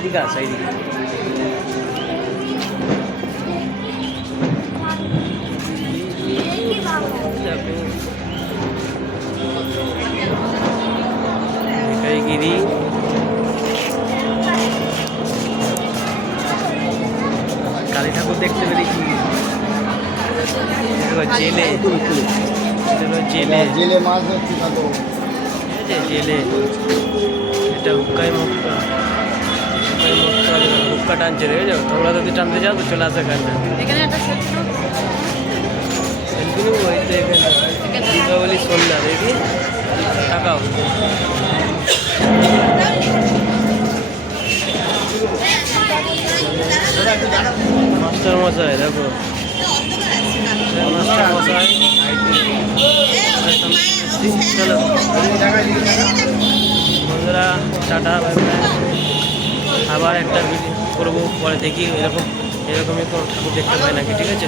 এদিকে আসা এদিকে দেখো গিরি কালী ঠাকুর দেখতে পেরেছি দেখো জেলে দেখো জেলে জেলে মাছ ধরছি কত ঠিক আছে জেলে এটা হুক্কাই মুক্তা হুক্কাই মুক্তা হুক্কা টানছে রে যাও তোমরা যদি টানতে যাও তো চলে আসে কান্না এখানে একটা সেলফি নেব এই তো এখানে। দীপাবলি সন্ধ্যা দেখি। টাকাও। মাস্টার মশাই দেখো। মাস্টার মশাই চলো। বন্ধুরা টাটা বাই বাই। আবার একটা ভিডিও করব পরে দেখি এরকম এরকমই কোনো ঠাকুর দেখতে পাই নাকি ঠিক আছে?